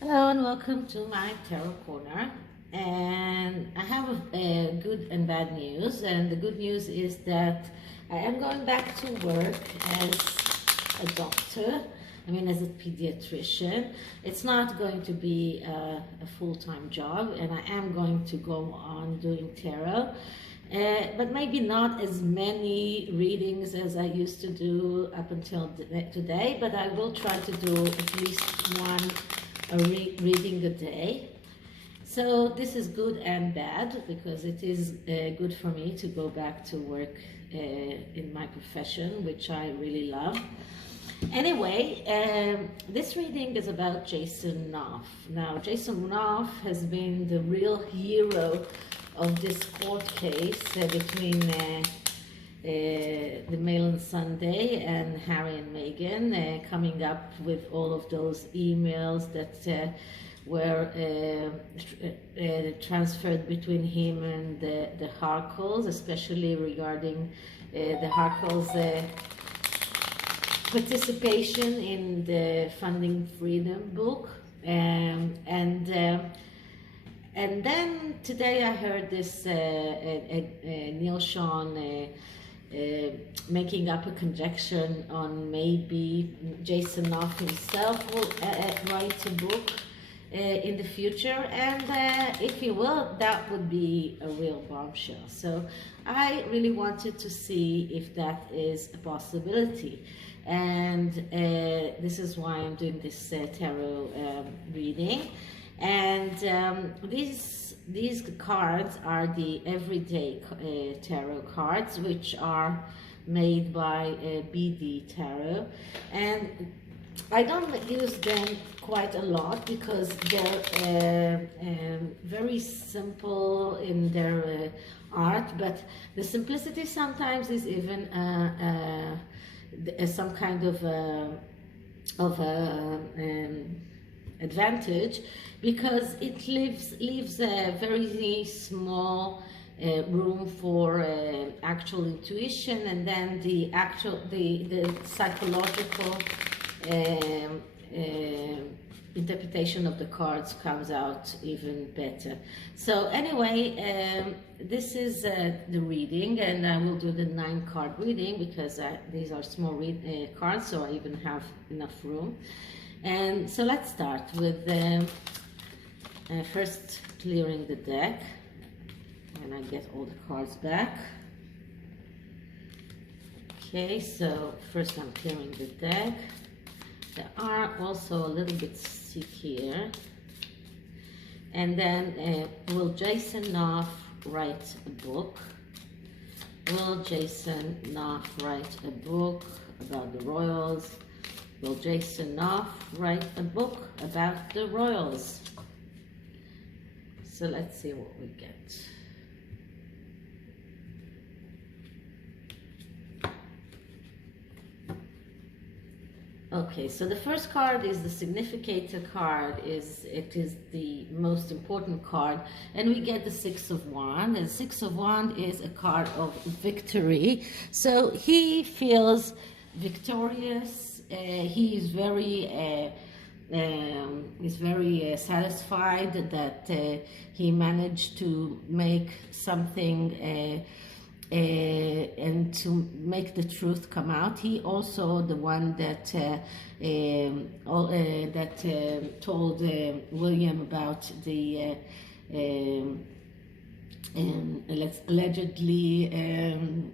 Hello and welcome to my tarot corner. And I have good and bad news. And the good news is that I am going back to work as a doctor. As a pediatrician. It's not going to be a full-time job, and I am going to go on doing tarot. But maybe not as many readings as I used to do up until today, but I will try to do at least one reading a day. So this is good and bad, because it is good for me to go back to work in my profession, which I really love. Anyway, this reading is about Jason Knauf. Now, Jason Knauf has been the real hero of this court case between the Mail on Sunday and Harry and Meghan, coming up with all of those emails that were transferred between him and the harkles, especially regarding the harkles' participation in the Funding Freedom book. And then today I heard this Neil Sean making up a conjecture on maybe Jason Knauf himself will write a book in the future, and if he will, that would be a real bombshell. So I really wanted to see if that is a possibility, and this is why I'm doing this tarot reading. And these cards are the everyday tarot cards, which are made by BD Tarot, and I don't use them quite a lot because they're very simple in their art, but the simplicity sometimes is even some kind of advantage, because it leaves a very small room for actual intuition, and then the psychological interpretation of the cards comes out even better. So anyway, this is the reading, and I will do the 9-card reading because these are small cards, so I even have enough room. And so let's start with first clearing the deck, and I get all the cards back. Okay, so first I'm clearing the deck. There are also a little bit sick here. And then will Jason Knauf write a book? Will Jason Knauf write a book about the royals? Will Jason Knauf write a book about the royals? So let's see what we get. Okay, so the first card is the significator card. It is the most important card, and we get the 6 of Wands. And 6 of Wands is a card of victory. So he feels victorious. He is very satisfied that he managed to make something and to make the truth come out. He also the one that told William about the allegedly and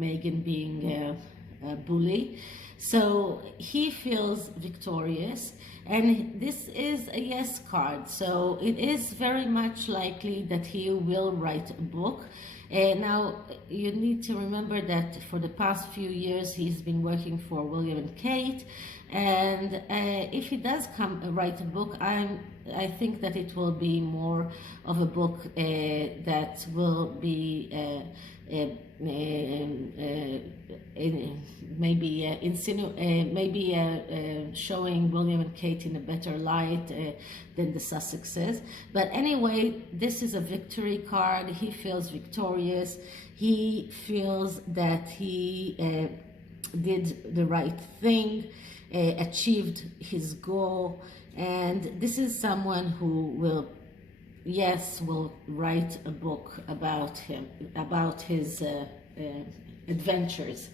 Meghan being a bully. So he feels victorious, and this is a yes card, so it is very much likely that he will write a book. Now, you need to remember that for the past few years he's been working for William and Kate, and if he does write a book, I think that it will be more of a book that will be showing William and Kate in a better light than the Sussexes. But anyway, this is a victory card. He feels victorious. He feels that he did the right thing, achieved his goal, And this is someone who will write a book about him, about his adventures.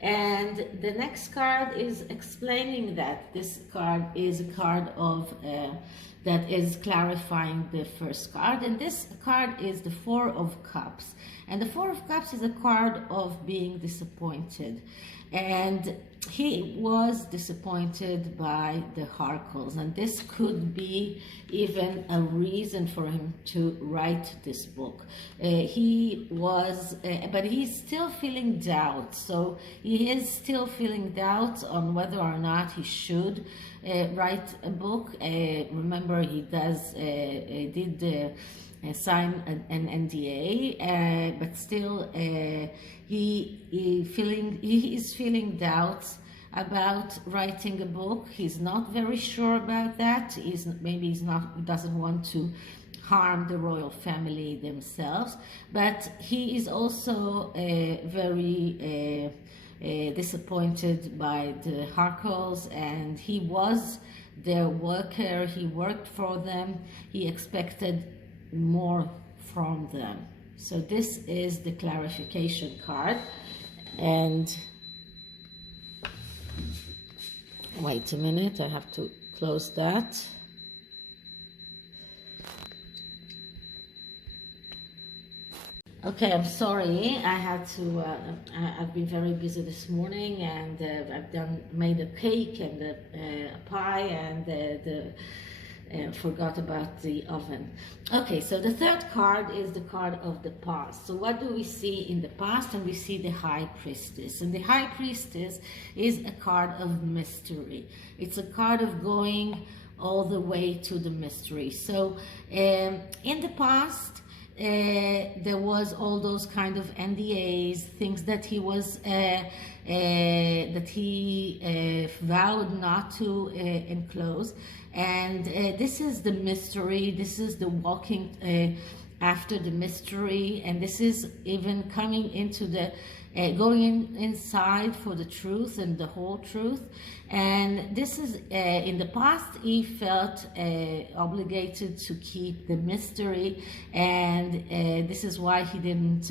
And the next card is explaining that. This card is a card of that is clarifying the first card, and this card is the Four of Cups. And the Four of Cups is a card of being disappointed, and he was disappointed by the harkles, and this could be even a reason for him to write this book. He was, but he's still feeling doubt. So he is still feeling doubt on whether or not he should write a book. Remember, he did sign an NDA, but still he is feeling doubts about writing a book. He's not very sure about that. Maybe he doesn't want to harm the royal family themselves, but he is also very disappointed by the harkles, and he was their worker. He worked for them. He expected more from them. So this is the clarification card. And wait a minute, I have to close that. Okay, I'm sorry. I've been very busy this morning, and I've made a cake and a pie, and forgot about the oven. Okay, so the third card is the card of the past. So what do we see in the past? And we see the High Priestess. And the High Priestess is a card of mystery. It's a card of going all the way to the mystery. So in the past, there was all those kind of NDAs, things that he was vowed not to enclose, and this is the mystery. This is the walking after the mystery, and this is even coming into the going inside for the truth and the whole truth. And this is in the past he felt obligated to keep the mystery, and this is why he didn't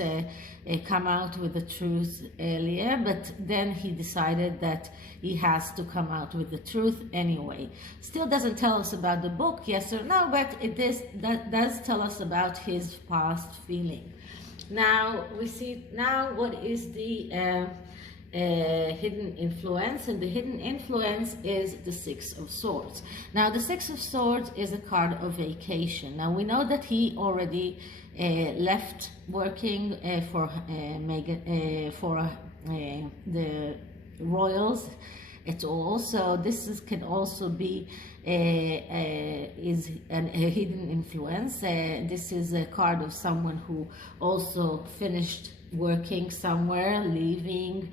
come out with the truth earlier, but then he decided that he has to come out with the truth anyway. Still doesn't tell us about the book, yes or no, but that does tell us about his past feeling. Now we see what is the hidden influence, and the hidden influence is the Six of Swords. Now the Six of Swords is a card of vacation. Now we know that he already left working for the royals at all. So this can also be is a hidden influence. This is a card of someone who also finished working somewhere, leaving,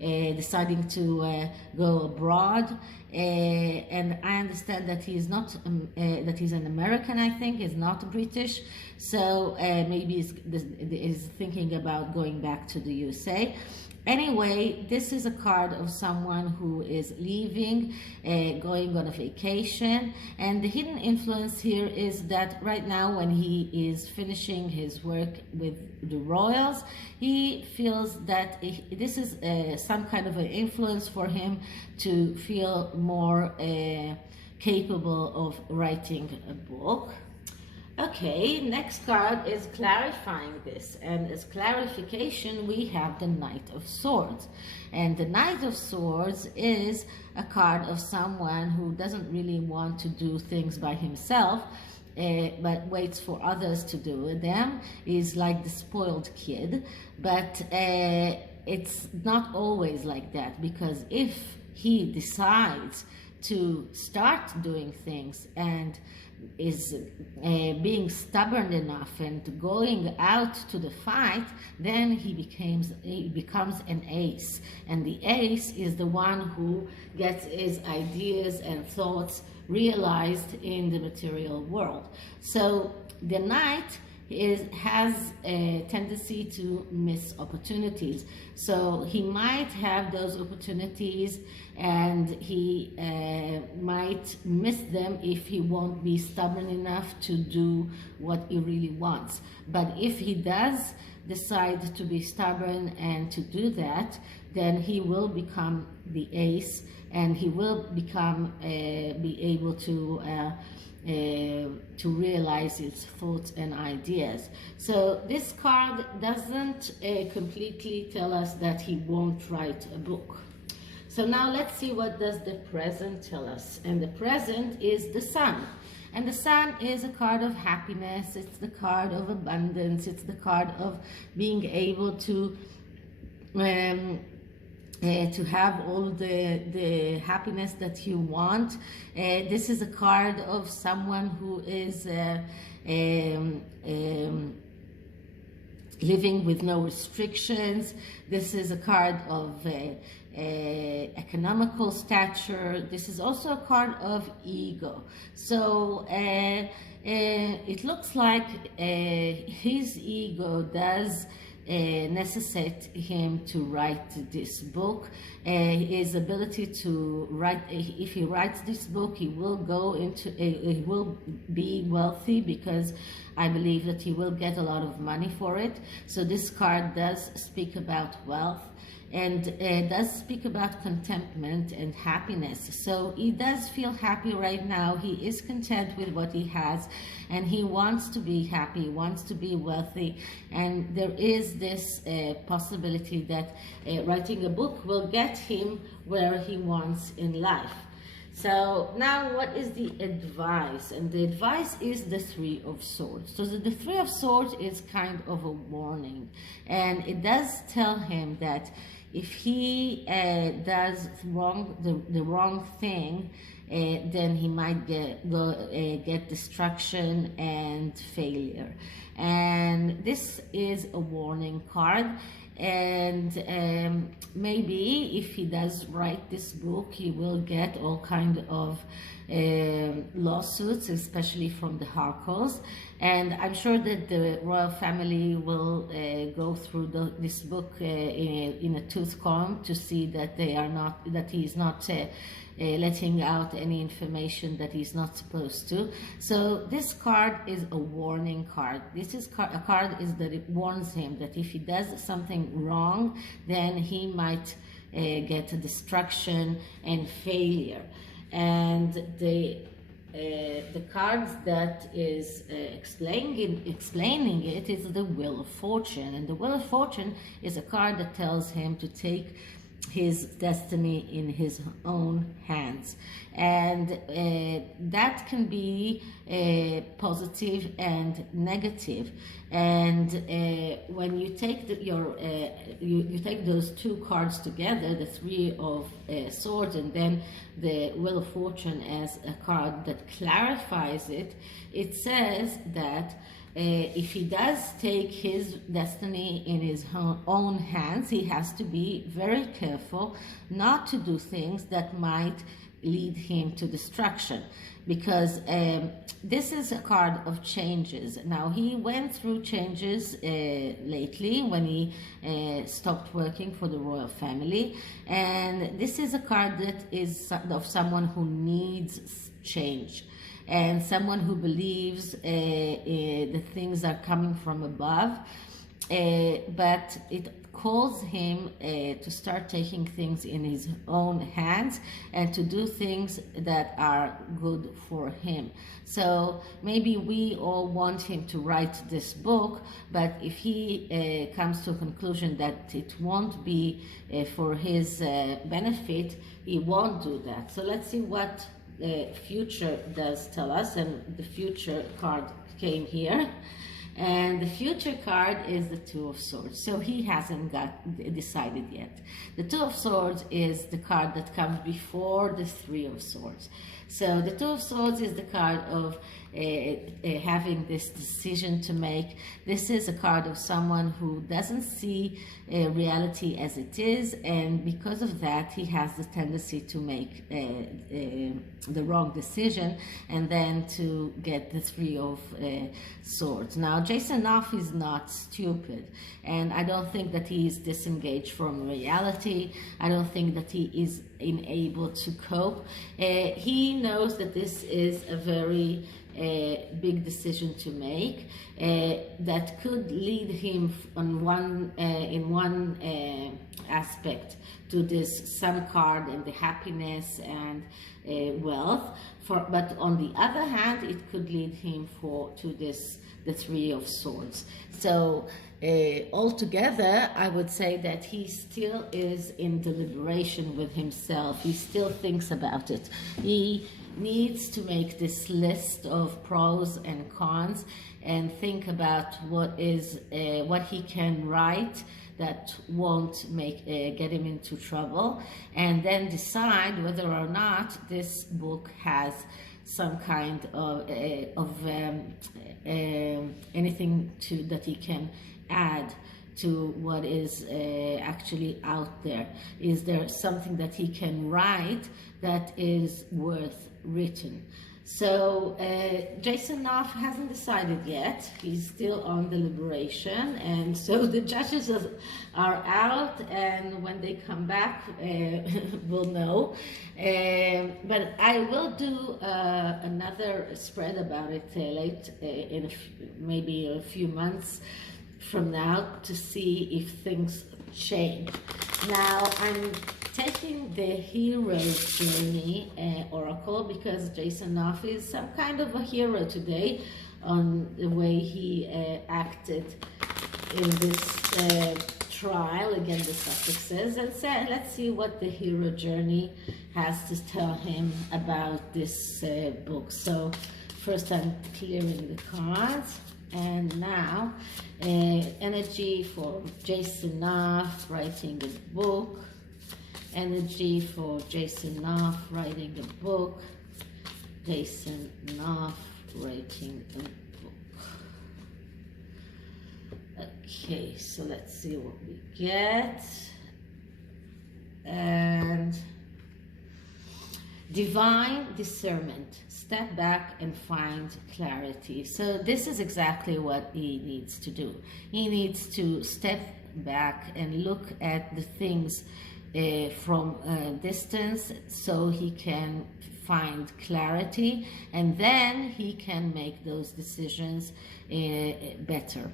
deciding to go abroad. And I understand that he is not that he's an American. I think is not British, so maybe is thinking about going back to the USA. Anyway, this is a card of someone who is leaving, going on a vacation, and the hidden influence here is that right now when he is finishing his work with the royals, he feels that this is some kind of an influence for him to feel more capable of writing a book. Okay, next card is clarifying this, and as clarification we have the Knight of Swords. And the Knight of Swords is a card of someone who doesn't really want to do things by himself, but waits for others to do them. Is like the spoiled kid, but it's not always like that, because if he decides to start doing things and is being stubborn enough and going out to the fight, then he becomes an ace, and the ace is the one who gets his ideas and thoughts realized in the material world. So the knight has a tendency to miss opportunities. So he might have those opportunities, and he might miss them if he won't be stubborn enough to do what he really wants. But if he does decide to be stubborn and to do that, then he will become the ace, and he will become be able to realize his thoughts and ideas. So this card doesn't completely tell us that he won't write a book. So now let's see, what does the present tell us? And the present is the Sun. And the Sun is a card of happiness, it's the card of abundance, it's the card of being able to have all the happiness that you want. This is a card of someone who is living with no restrictions. This is a card of economical stature. This is also a card of ego. So it looks like his ego does necessitate him to write this book. His ability to write, if he writes this book, he will go into, he will be wealthy, because I believe that he will get a lot of money for it. So this card does speak about wealth, and does speak about contentment and happiness. So he does feel happy right now. He is content with what he has, and he wants to be happy, he wants to be wealthy. And there is this possibility that writing a book will get him where he wants in life. So now, what is the advice? And the advice is the Three of Swords. So the Three of Swords is kind of a warning, and it does tell him that if he does the wrong thing, then he might get destruction and failure. And this is a warning card. And maybe if he does write this book, he will get all kind of lawsuits, especially from the harkles. And I'm sure that the royal family will go through this book in a tooth comb to see that he is not letting out any information that he's not supposed to. So this card is a warning card. This is a card that it warns him that if he does something wrong, then he might get a destruction and failure. And the cards that is explaining it is the Wheel of Fortune. And the Wheel of Fortune is a card that tells him to take his destiny in his own hands, and that can be positive and negative. And when you take you take those two cards together, the Three of Swords and then the Wheel of Fortune as a card that clarifies it, it says that if he does take his destiny in his own hands, he has to be very careful not to do things that might lead him to destruction, because this is a card of changes. Now, he went through changes lately when he stopped working for the royal family, and this is a card that is of someone who needs change, and someone who believes the things are coming from above, but it calls him to start taking things in his own hands and to do things that are good for him. So maybe we all want him to write this book, but if he comes to a conclusion that it won't be for his benefit, he won't do that. So let's see what the future does tell us. And the future card came here, and the future card is the Two of Swords. So he hasn't decided yet. The Two of Swords is the card that comes before the Three of Swords. So the Two of Swords is the card of having this decision to make. This is a card of someone who doesn't see reality as it is, and because of that he has the tendency to make the wrong decision and then to get the Three of Swords. Now Jason Knauf is not stupid, and I don't think that he is disengaged from reality. I don't think that he is unable to cope. He knows that this is a very big decision to make that could lead him on in one aspect to this Sun card and the happiness and wealth, but on the other hand it could lead him to the Three of Swords. So altogether, I would say that he still is in deliberation with himself. He still thinks about it. He needs to make this list of pros and cons and think about what he can write that won't get him into trouble, and then decide whether or not this book has some kind of anything that he can add to what is actually out there. Is there something that he can write that is worth written? So Jason Knauf hasn't decided yet. He's still on deliberation, and so the judges are out, and when they come back we'll know. But I will do another spread about it in maybe a few months from now to see if things change. Now I'm taking the Hero's Journey Oracle because Jason Knauf is some kind of a hero today on the way he acted in this trial against the Sussexes. And so let's see what the Hero Journey has to tell him about this book. So first I'm clearing the cards, and now energy for Jason Knauf writing a book. Energy for Jason Knauf writing a book. Jason Knauf writing a book. Okay, so let's see what we get. And divine discernment. Step back and find clarity. So this is exactly what he needs to do. He needs to step back and look at the things from a distance so he can find clarity, and then he can make those decisions better.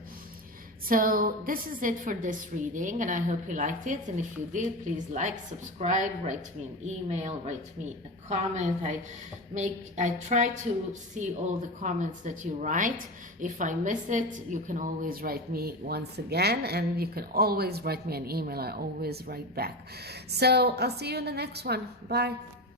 So this is it for this reading, and I hope you liked it. And if you did, please like, subscribe, write me an email, write me a comment. I try to see all the comments that you write. If I miss it, you can always write me once again, and you can always write me an email. I always write back. So I'll see you in the next one. Bye.